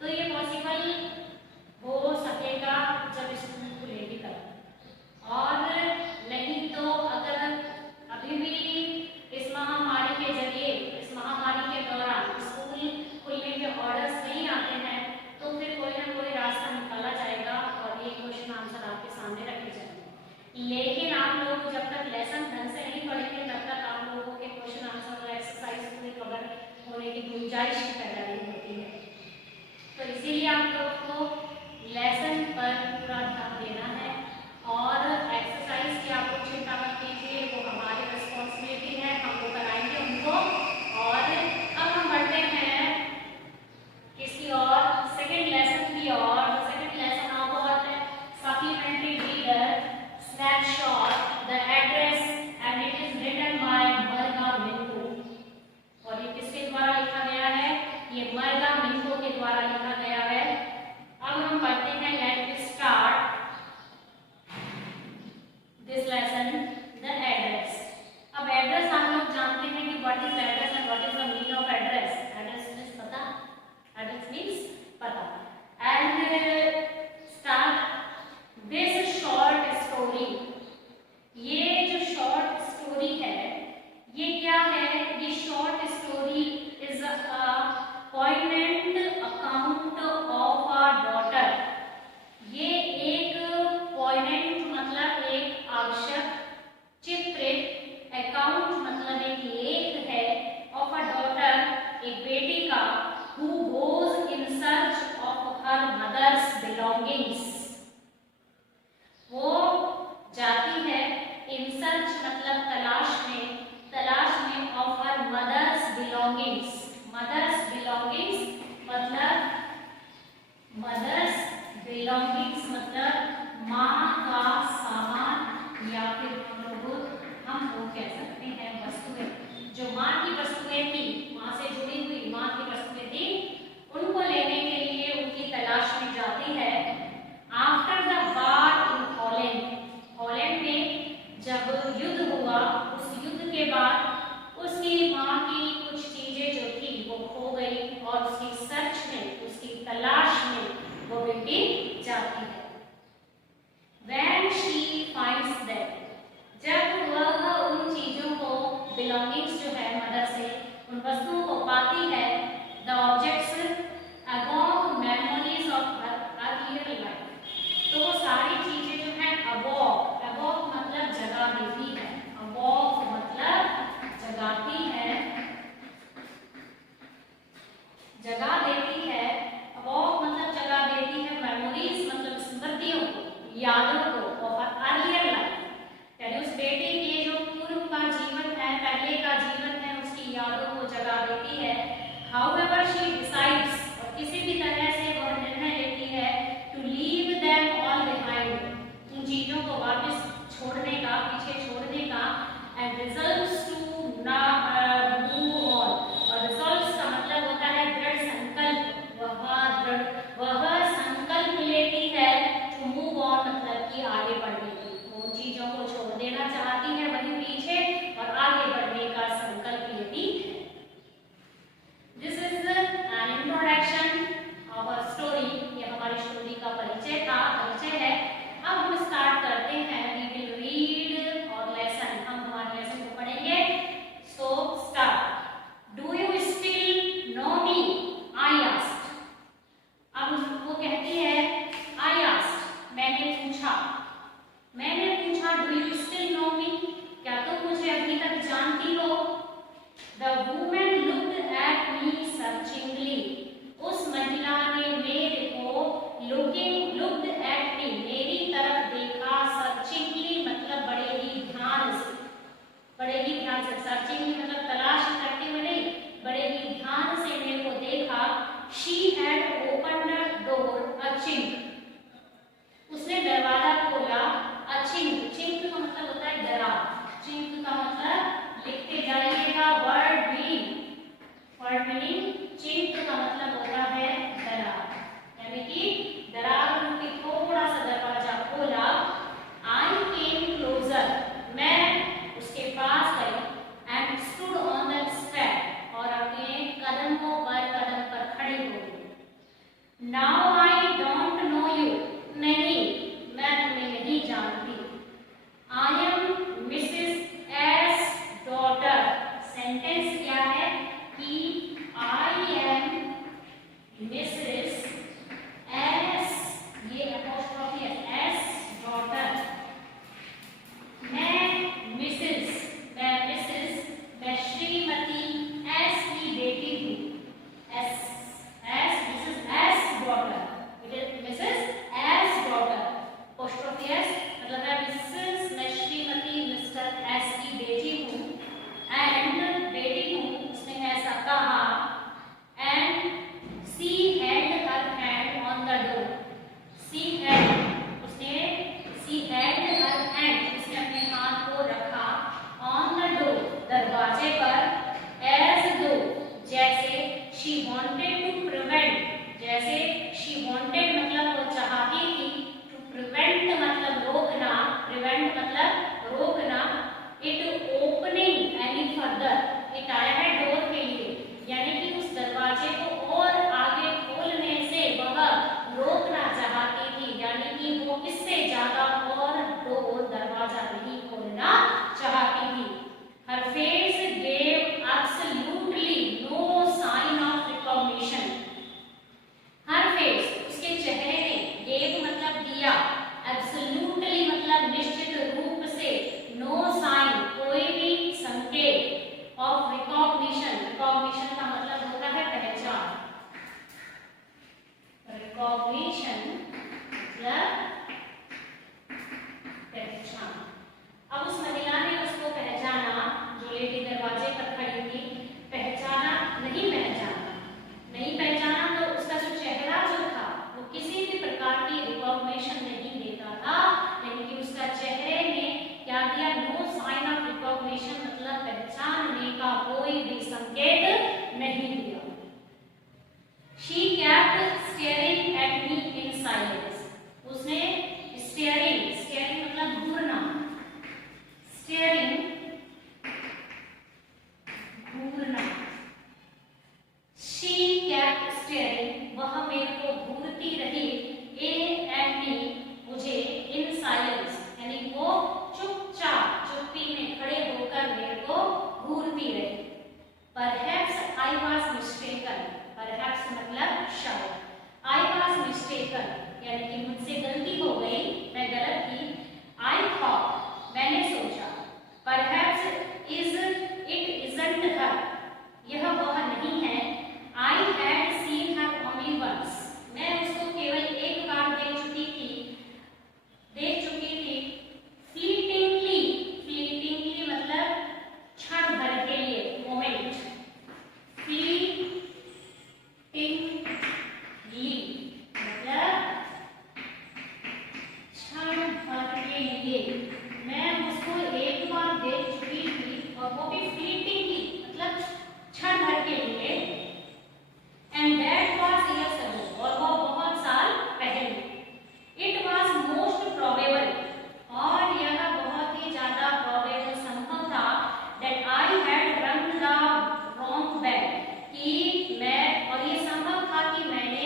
तो ये पॉसिबल हो सकेगा जब स्कूल खुलेगी तब, और नहीं तो अगर अभी भी इस महामारी के जरिए, इस महामारी के दौरान स्कूल खुलने के ऑर्डर्स नहीं आते हैं, तो फिर कोई ना कोई रास्ता निकाला जाएगा और ये क्वेश्चन आंसर आपके सामने रखे जाएंगे। लेकिन आप लोग जब तक लेसन ढंग से नहीं पढ़ेंगे तब तक आप लोगों के क्वेश्चन आंसर और एक्सरसाइज पूरे कवर होने की गुंजाइश पैदा नहीं होती है। तो इसीलिए आप लोगों को लेसन पर पूरा ध्यान देना है, और एक्सरसाइज की आप लोग चिंता मत कीजिए, वो हमारी रिस्पॉन्सिबिलिटी है, हम लोग कराएंगे उनको। और अब हम बढ़ते हैं किसी और सेकंड लेसन की ओर। Second lesson about supplementary reader snapshot the address and it is written by Marga Minco. और ये किसके द्वारा लिखा गया है? ये मरगा मिंटो के द्वारा लिखा गया है। अब हम पढ़ते हैं, let us start this lesson the address. अब एड्रेस हम लोग जानते हैं कि what is address and what is the meaning of address. Address means पता, एड्रेस मींस पता। And start this short story. ये जो शॉर्ट स्टोरी है ये क्या है? ये short story is a poignant account of a daughter। ये एक poignant मतलब एक आवश्यक चित्रित, account मतलब एक लेख है, of a daughter एक बेटी का, who goes in search of her mother's belongings। वो जाती है in search मतलब तलाश में of her mother's belongings। Mother's belongings मतलब माँ का सामान, या फिर हम लोग कह सकते हैं वस्तुएं। जो माँ की वस्तुएं थी, माँ से जुड़ी हुई माँ की वस्तुएं थी, उनको लेने के लिए उनकी तलाश में जाती है। After the war in Holland में जब युद्ध हुआ, उस युद्ध के बाद उसकी माँ की कुछ चीजें जो थी वो खो गई, और उसकी सर्च में, उसकी तलाश में वो बेटी जाती है। When she finds them, जब वह उन चीजों को, belongings जो है मदर से, उन वस्तुओं को पाती है, the objects evoke memories of her earlier life। तो वो सारी चीजें जो है evoke मतलब जगा देती है, evoke मतलब जगाती है, जगा देती है। evoke मतलब जगा देती है, मेमोरीज मतलब स्मृतियों को, यादों को, और अर्लियर लाइफ यानी उस बेटे के जो पूर्व का जीवन है, पहले का जीवन है, उसकी यादों को जगा देती है। However she decides, और किसी भी तरह से वह निर्णय लेती है, to leave them all behind, उन चीजों को वापस छोड़ने का, पीछे छोड़ने का, and resolves to move on। और resolves का मतलब होता है दृढ़ संकल्प, वह संकल्प लेती है, to move on मतलब कि आगे बढ़ने की, उन चीजों को छोड़ देना चाहती है वहीं पीछे और आगे बढ़ने का संकल्प लेती है। This is an introduction of our story। ये हमारी स्टोरी का परिचय है। अब हम स्टार्ट करते हैं, we will read और लेसन, हम हमारे लेसन को पढ़ेंगे। So start। Do you still know me? I asked। अब वो कहती है I asked, मैंने पूछा। Do you still know me? क्या तुम मुझे अभी तक जानती हो? The woman looked at me searchingly। उस महिला ने मेरे को looked at me मेरी तरफ देखा, searchingly मतलब बड़े ही ध्यान से, searchingly मतलब तलाश करते हुए नहीं, बड़े ही ध्यान से मेरे को देखा। She had opened the door a chink। उसने दरवाजा खोला, a chink का मतलब होता है दरार, chink का मतलब लिखते जाइएगा वर्ड मीनिंग, chink का मतलब होता है दरार, यानी कि दरार की थोड़ा सा दरवाजा खोला। I came closer, मैं उसके पास गई, and stood on the step, और अपने कदम पर खड़ी हो गई। स्टेयरिंग, वह मेरे को घूरती रही, ए एंड मी, मुझे, इन साइलेंस, यानी वो चुपचाप चुप्पी में खड़े होकर मेरे को घूरती रही। Perhaps I was mistaken, perhaps मतलब शायद, I was mistaken यानी कि मुझसे गलती हो गई, मैं गलत थी। I thought, मैंने सोचा, perhaps it isn't her, यह वह नहीं है। I had seen her only once, मैं उसको केवल एक बार देख चुकी थी। Fleetingly, fleetingly मतलब क्षण भर के लिए, मोमेंट। fleetingly मतलब क्षण भर के लिए, मैं उसको एक बार देख चुकी थी और वो भी fleetingly मतलब क्षण भर के लिए। And that was years ago, और वो बहुत साल पहले। It was most probable, और यह बहुत ही ज्यादा probable संभव था, that I had rung the wrong bell, कि मैं, और ये संभव था कि मैंने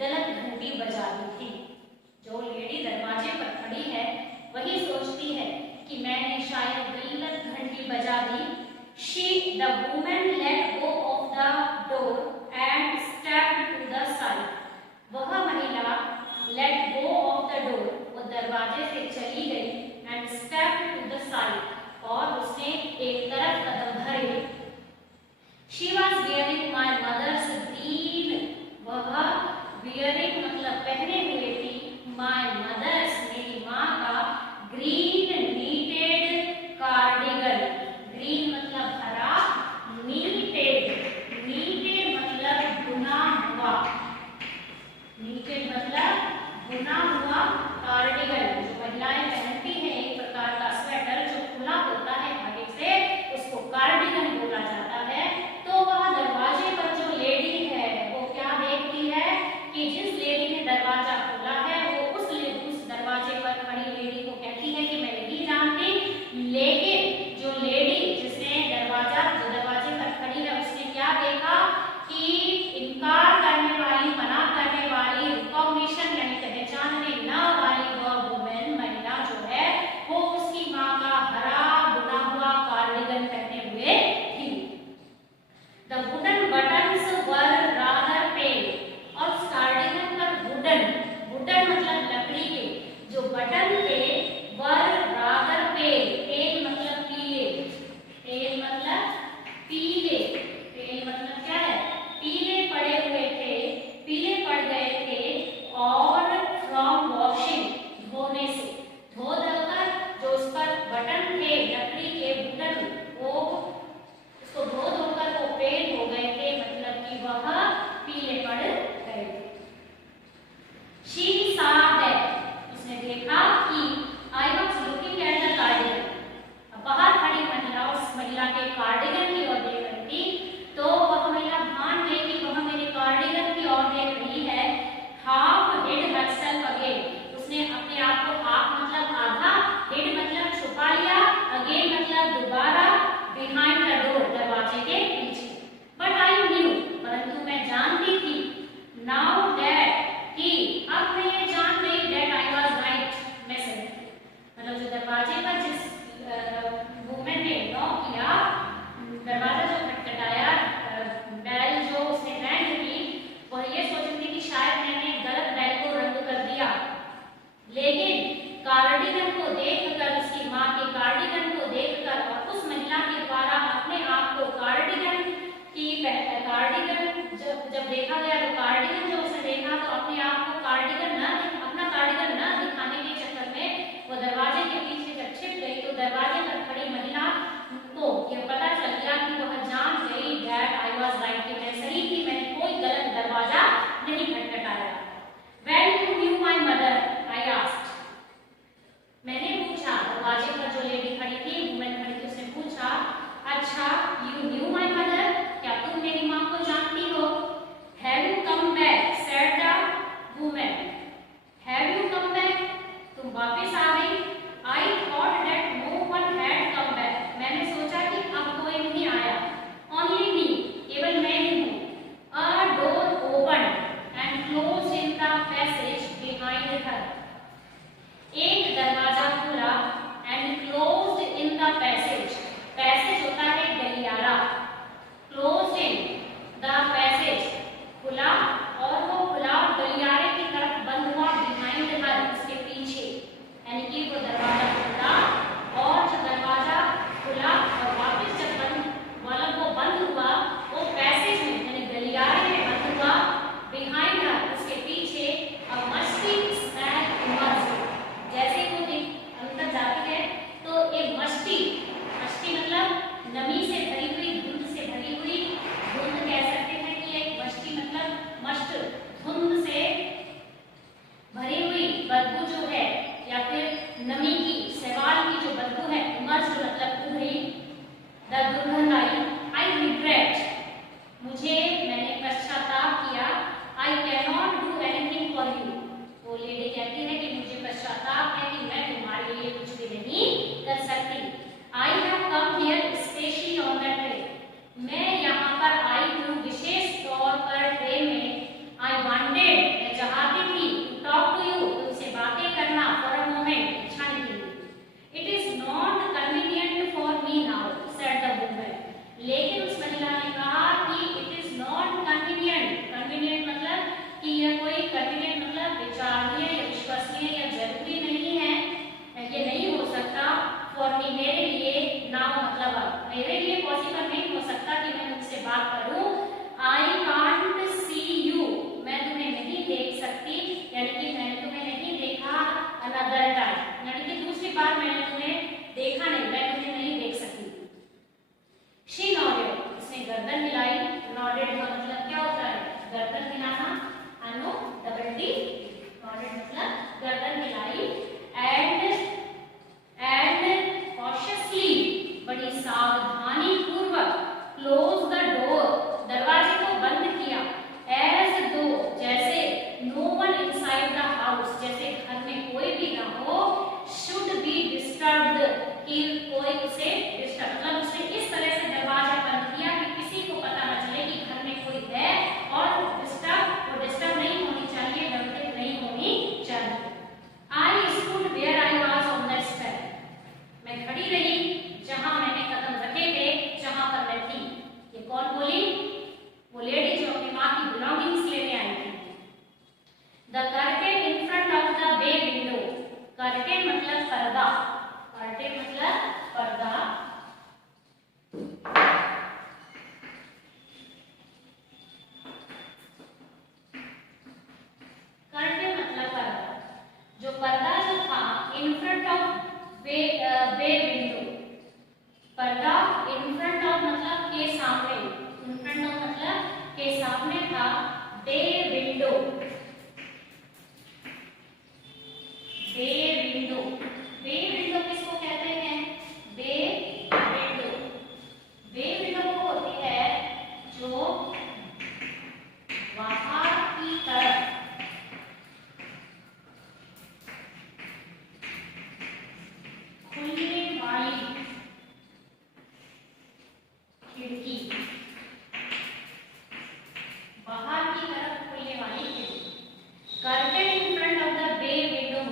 गलत घंटी बजा दी थी। जो लेडी दरवाजे पर खड़ी है वही सोचती है कि मैंने शायद गलत घंटी बजा दी। She, the woman, let go of the door and stepped to the side. वह महिला let go of the door, वो दरवाजे से चली गई, and stepped to the side, और उसने एक तरफ कदम धरे। She was wearing my mother's green, वह wearing मतलब पहने हुए थी, my mother's मेरी माँ का green knitted cardigan, green मतलब हरा, knitted मतलब बुना हुआ, knitted मतलब बुना हुआ कार्डिगन, जो महिलाएं पहनती हैं एक प्रकार का स्वेटर जो खुला होता है आगे से, उसको कार्डिगन बोला जाता है। तो वह दरवाजे पर जो लेडी है वो क्या देखती है कि जिस लेडी ने दरवाजा खोला है वो उस दरवाजे पर खड़ी लेडी को कहती है कि मैं नहीं जानती, लेकिन जो लेडी जिसने जो दरवाजे पर खड़ी है उसने क्या देखा कि इनकार करने वाली, मना करने वाली, रिकॉग्निशन यानी पहचानने न वाली वह वुमेन, महिला जो है वो उसकी माँ का हरा बुना हुआ कार्डिगन पहने हुए थी। The wooden buttons were rather pale, और उस कार्डिगन पर वुडन मतलब लकड़ी के जो बटन थे, were rather pale, pale मतलब पीले, pale मतलब पीले, pale मतलब क्या है, पीले पड़े हुए थे, पीले पड़ गए थे, और फ्रॉम वॉशिंग, धोने से, धो धोकर जो उस पर बटन थे लकड़ी के वुडन, वो उसको धो धोकर वो पेल हो गए थे, मतलब कि वह पीले पड़ गए थे। She saw that, उसने देखा कि I was looking at the cardigan, अब बाहर खड़ी महिला उस महिला के कार्डिगन की ओर देख रही थी, तो वह महिला ध्यान दे कि वह मेरे कार्डिगन की ओर देख रही है। Half hid herself again, उसने अपने आप को half मतलब आधा, hid मतलब छुपा लिया, again मतलब दोबारा, behind the door दरवाजे के पीछे। But I knew, परंतु मैं जानती थी, now that कि अब मैं ये जान गई that I was right, मैं सही थी। मतलब जो दरवाजे पर जिस वुमेन ने नॉक किया, दरवाजा जो खटखटाया, बैल जो उसने रैंग की, वह ये सोच रही थी कि शायद मैंने गलत बैल को रंग कर दिया, लेकिन कार्डिगन को देखकर, उसकी माँ के कार्डिगन को देखकर और उस महिला के द्वारा अपने आप को कार्डिगन जब देखा गया, तो कार्डिगन जो उसने देखा तो अपने आप को अपना कार्डिगन न दिखाने के चक्कर में वो दरवाजे के पीछे जब छिप गई, तो दरवाजे पर खड़ी महिला को यह पता चल गया कि वह जान गई that I was right, कि मैं सही थी, मैंने कोई गलत दरवाजा नहीं खटखटाया। When you knew my mother, I asked, मैंने पूछा, दरवाजे पर जो लेडी खड़ी थी, वुमेन खड़ी थी, उसने पूछा, अच्छा you knew my mother, क्या तुम मेरी माँ को जानती हो? Have you come back, said the woman. Have you come back, तुम वापस आ गई? I thought that no one had come back, मैंने सोचा कि अब कोई नहीं आया। Only me, केवल मैं ही या कोई कठिन मतलब विचारणीय या विश्वसनीय या जरूरी नहीं है, ये नहीं हो सकता। फॉर मी मेरे लिए, नाउ मतलब अब, मेरे लिए पॉसिबल नहीं हो सकता कि मैं तुमसे बात करूं। आई कांट सी यू, मैं तुम्हें नहीं देख सकती, यानी कि मैंने तुम्हें नहीं देखा। अनदर टाइम, यानी कि दूसरी बार मैंने तुम्हें देखा नहीं, मैं तुम्हें नहीं देख सकती। शी नॉडेड, उसने गर्दन हिलाई। नॉडेड का मतलब क्या होता है? गर्दन हिलाना। अनु डबल डी, नॉडेड मतलब गर्दन हिलाई। एंड कॉशियसली, बड़ी सावधानी पूर्वक, क्लोज द डोर, दरवाजे को बंद किया। एज दो, जैसे, no one inside the house, जैसे घर में कोई भी ना हो, शुड बी डिस्टर्ब्ड, कि कोई उसे डिस्टर्ब, मतलब उसने इस तरह से दरवाजा बंद किया कि किसी को पता न चले कि घर में कोई है, और डिस्टर्ब नहीं होनी चाहिए, गड़बड़ नहीं होनी चाहिए। I stood where I was on the step, मैं खड़ी रही जहां मैंने कदम रखे थे, जहां पर मैं थी। ये कौन बोली? वो लेडी जो अपनी माँ की बिलोंगिंग्स लेने आई थी। The curtain in front of the bay window, curtain मतलब पर्दा, कर्टेन मतलब पर्दा। कर्टेन मतलब पर्दा, जो पर्दा जो था, in front of bay window, पर्दा इन फ्रंट ऑफ मतलब के सामने, इन फ्रंट ऑफ मतलब के सामने था। Bay window, bay window, bay window किसको कहते हैं? बे विंडो, बे विंडो वो होती है जो बाहर की तरफ खुलने वाली खिड़की, बाहर की तरफ खुलने वाली खिड़की। Curtain in front of the bay window,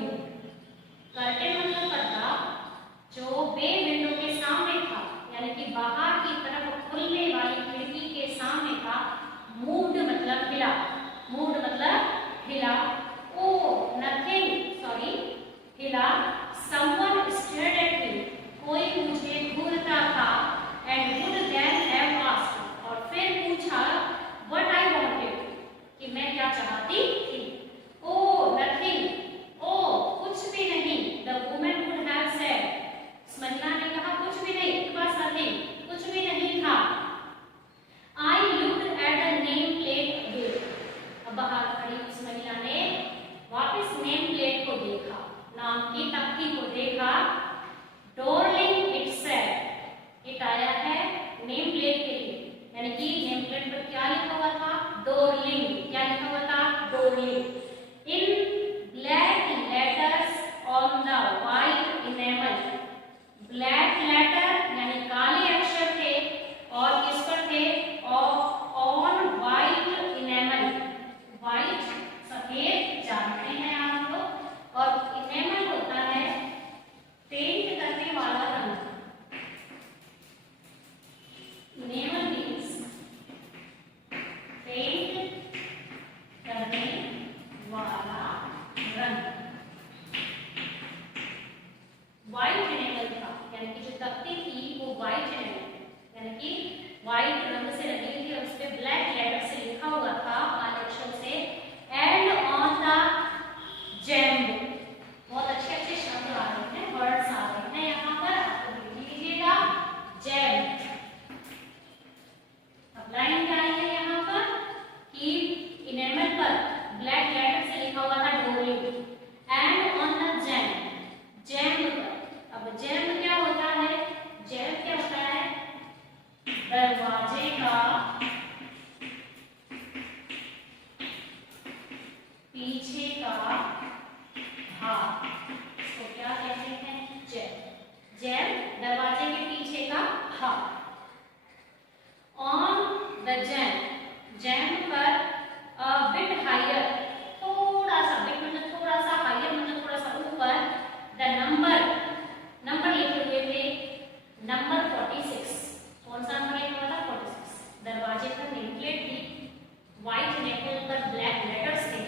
curtain मतलब पर्दा जो बे विंडो के सामने था, यानी कि बाहर की तरफ खुलने वाली खिड़की के सामने था। मूव्ड मतलब हिला, मूव्ड मतलब हिला। ओ नथिंग, सॉरी, हिला। समवन स्टेयर्ड एट मी, कोई मुझे घूरता था। And would then have asked, और फिर पूछा, व्हाट आई वांटेड, कि मैं क्या चाहती थी। ओ नथिंग, ओ कुछ भी नहीं। The woman would have said, इस महिला ने कहा कुछ भी नहीं, इट वाज नथिंग, कुछ भी नहीं था। I looked at the name plate again, अब बाहर खड़ी उस महिला ने वापस नेम प्लेट को देखा, नाम की तख्ती को देखा। डोरलिंग इट सेड, इट आया है नेम प्लेट के लिए, यानी कि नेम प्लेट पर क्या लिखा हुआ था? डोरलिंग, क्या लिखा हुआ था? Dorling. In black letters on the white enamel, black letter यानी काले अक्षर थे, और किस पर थे? ऑन वाइट इनेमल, वाइट सफेद जानते हैं आप लोग, और इनेमल होता है पेंट करने वाला रंग। इनेमल मीन्स पेंट करने वाला रंग। व्हाइट इनेमल था, यानी कि जो तख्ती थी वो व्हाइट इनेमल, यानी कि व्हाइट रंग से लगी हुई थी, और उस पे ब्लैक लेटर से लिखा हुआ था काले अक्षर से। एंड ऑन द जेम्ब, बहुत अच्छे अच्छे शब्द आ रहे हैं, वर्ड्स आ रहे हैं यहाँ पर, आपको देख लीजिएगा। जेम्ब, अब लाइन क्या है यहाँ पर कि इनेमल पर ब्लैक लेटर से लिखा हुआ था डोरलिंग। एंड ऑन द जेम्ब, जेम्ब पर, अब जेम्ब क्या होता है? जेम्ब क्या होता है? दरवाजे का पीछे का भाग, इसको क्या कहते हैं? जेम्ब, जेम्ब दरवाजे के पीछे का भाग। ऑन द जेम्ब, जेम्ब पर अ बिट हायर, थोड़ा सा, बिट मतलब थोड़ा सा, हायर मतलब थोड़ा सा ऊपर, द नंबर, नंबर लिखे हुए थे नंबर 46। कौन सा नंबर लिखा हुआ था? 46। दरवाजे पर नेम प्लेट थी, व्हाइट नेम पर ब्लैक लेटर्स थे,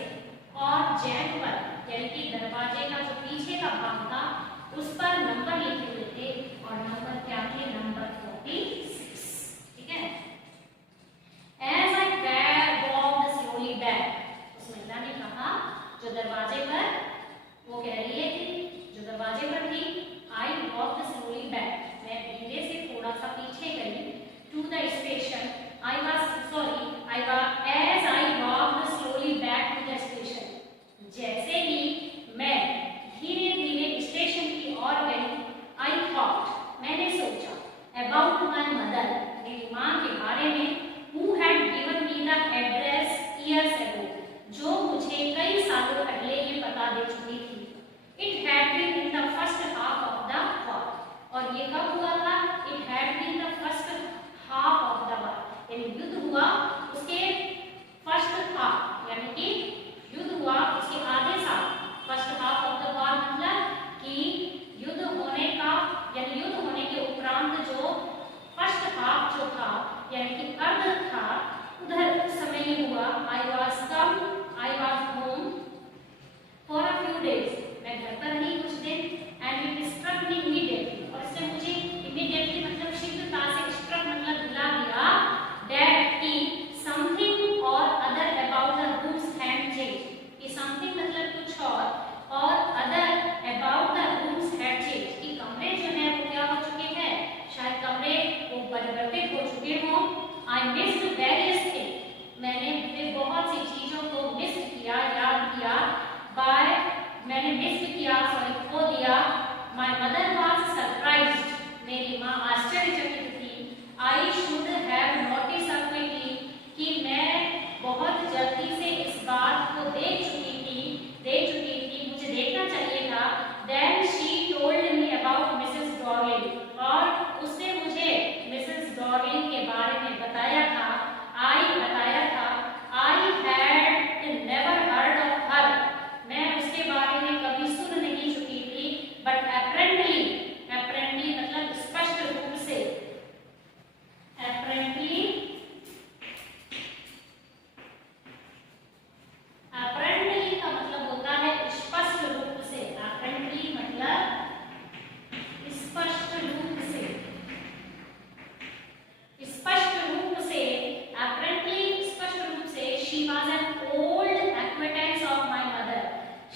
was an old acquaintance of my mother.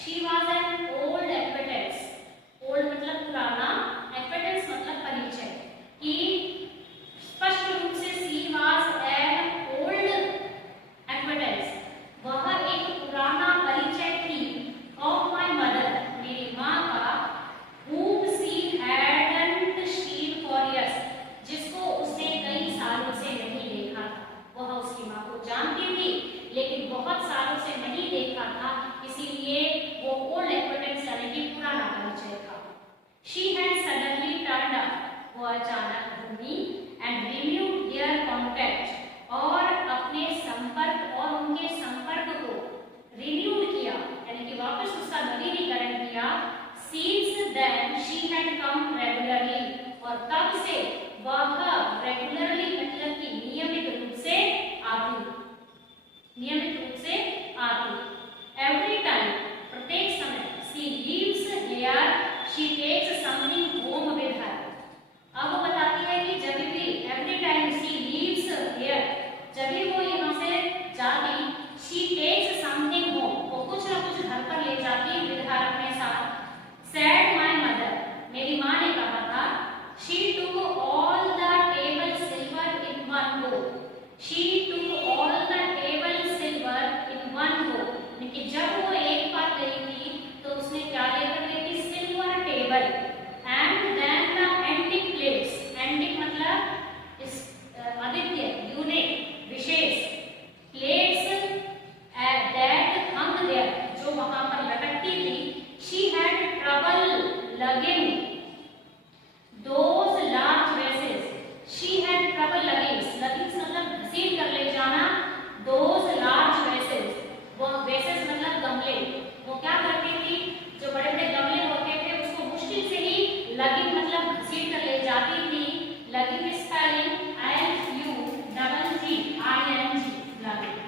She was an old acquaintance. Old मतलब पुराना, acquaintance मतलब परिचय. कि स्पष्ट रूप से she was an old acquaintance. वह एक पुराना परिचय थी of my mother, मेरी माँ का, whom she hadn't seen for years, जिसको उसने कई सालों से नहीं देखा था. वह उसकी माँ को जानती थी लेकिन बहुत सालों से नहीं देखा था, इसीलिए वो ओल्ड एक्वेंटेंस यानी कि पुराना परिचय था. She had suddenly turned up, वो अचानक घूमी, and renewed their contact, और अपने संपर्क और उनके संपर्क को रिन्यूड किया यानी कि वापस उसका नवीनीकरण किया. Since then she had come regularly, और तब से वह रेगुलरली मतलब कि नियमित रूप से आती. Every time, प्रत्येक समय, she leaves here, she takes something home with her. अब वो बताती है कि जब भी every time she leaves here, जब भी वो यहाँ से जाती, she takes something home, वो कुछ ना कुछ घर पर ले जाती with her अपने साथ. Said my mother, मेरी माँ ने कहा था, she took all the table silver in one go. She took all the table silver in one go. कि जब वो एक बार गई थी तो उसने क्या लेकर गई थी? Silver table. And then the antique plates. Antique मतलब इस अद्वितीय, यूनिक, विशेष. प्लेट्स दैट हंग देयर, जो वहां पर लटकती थी. She had trouble lugging those large vases. She had trouble luggings. Luggings मतलब घसीट कर ले जाना. दोज लार्ज वेसेस, वो वेसेस मतलब गमले. वो क्या करती थी? जो बड़े बड़े गमले होते थे उसको मुश्किल से ही लगिंग मतलब घसीट कर ले जाती थी. लगिंग स्पेलिंग LUGGING, लगिंग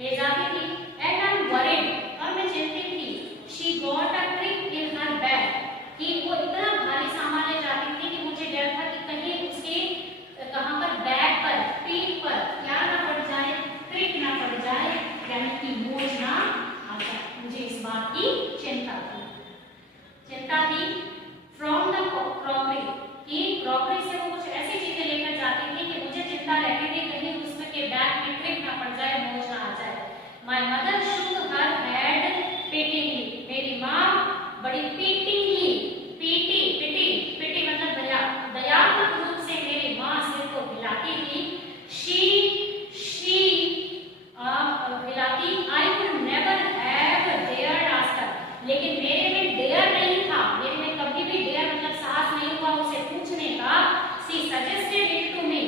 ले जाती थी. एंड आई एम वरीड, और मैं चिंतित थी. She got a trick in her bag, कि वो इतना भारी सामान ले जाती थी कि मुझे डर था कि कहीं उसके कहां पर बैग पर, पीठ पर क्या ना पड़ जाए, ट्रिक ना पड़ जाए, यानी कि बोझ ना आ जाए. मुझे इस बात की चिंता थी. फ्रॉम द क्रॉकरी, कि क्रॉकरी से वो कुछ ऐसी चीजें लेकर जाती थी कि मुझे चिंता रहती थी कहीं उसमें के बैग में ट्रिक ना पड़ जाए, बोझ ना आ जाए. My mother shook her head pityingly, मेरी माँ बड़ी pityingly, पिटी मतलब दयात्मक रूप से मेरी माँ सिर को हिलाती थी. हिलाती. I would never have dared ask her, लेकिन मेरे में डेयर नहीं था, मेरे में कभी भी डेयर मतलब साहस नहीं हुआ उसे पूछने का. She suggested it to me,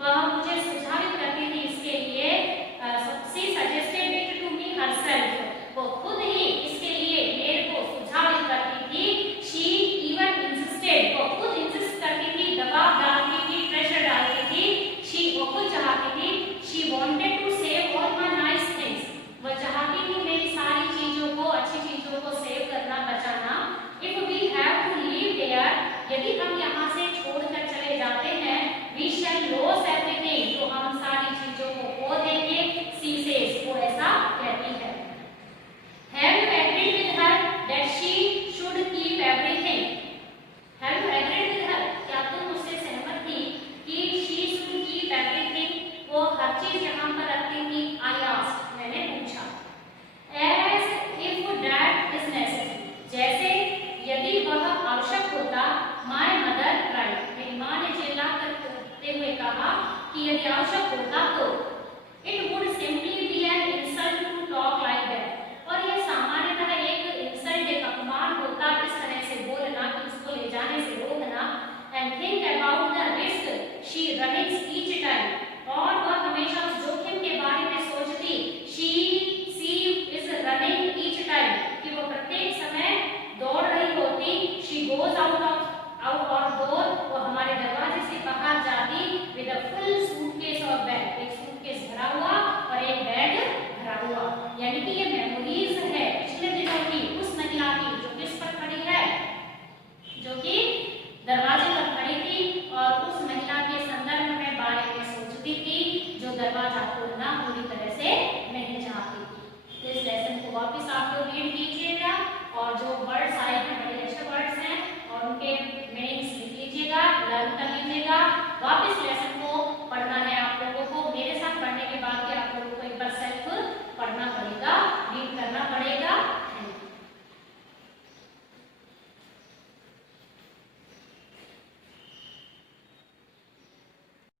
वह मुझे सुझावित करती थी इसके लिए. She suggested it to me herself, वो खुद ही इसके लिए मेरे को सुझावित करती थी. She even insisted, वो खुद इंसिस्ट करती थी, दबाव डालती थी, प्रेशर डालती थी. वो खुद चाहती थी. She wanted to save all my nice things, वह चाहती थी मेरी सारी चीजों को, अच्छी चीजों को सेव करना, बचाना. If we have to leave here, यदि हम यहाँ से छोड़कर चले जाते हैं, we shall lose everything, तो हम सारी चीजों को खो देंगे. She says, वो ऐसा कहती है. Have you agreed with her that she should keep everything? Have you agreed with her? क्या तुम उससे सहमत थी कि she should keep everything, वो हर चीज यहाँ पर रखती थी? I asked, मैंने पूछा. As if that is necessary, जैसे यदि वह आवश्यक होता. My mother cried, मेरी माँ ने चिल्लाकर कहते हुए कहा कि यदि आवश्यक होता तो. It would simply be an insult to talk like that, और यह सामान्यतः एक इंसल्ट, एक अपमान होता इस तरह से बोलना, कि उसको ले जाने से रोकना. And think about the risk she runs each time, और वह हमेशा उस जोखिम के बारे में सोचती. She is running each time, कि वो प्रत्येक समय दौड़ रही होती. She goes out our door, वो हमारे दरवाजे से बाहर जाती. with a full suitcase और बैग, एक सूटकेस भरा हुआ और एक बैग भरा हुआ. यानी कि ये मेमोरीज है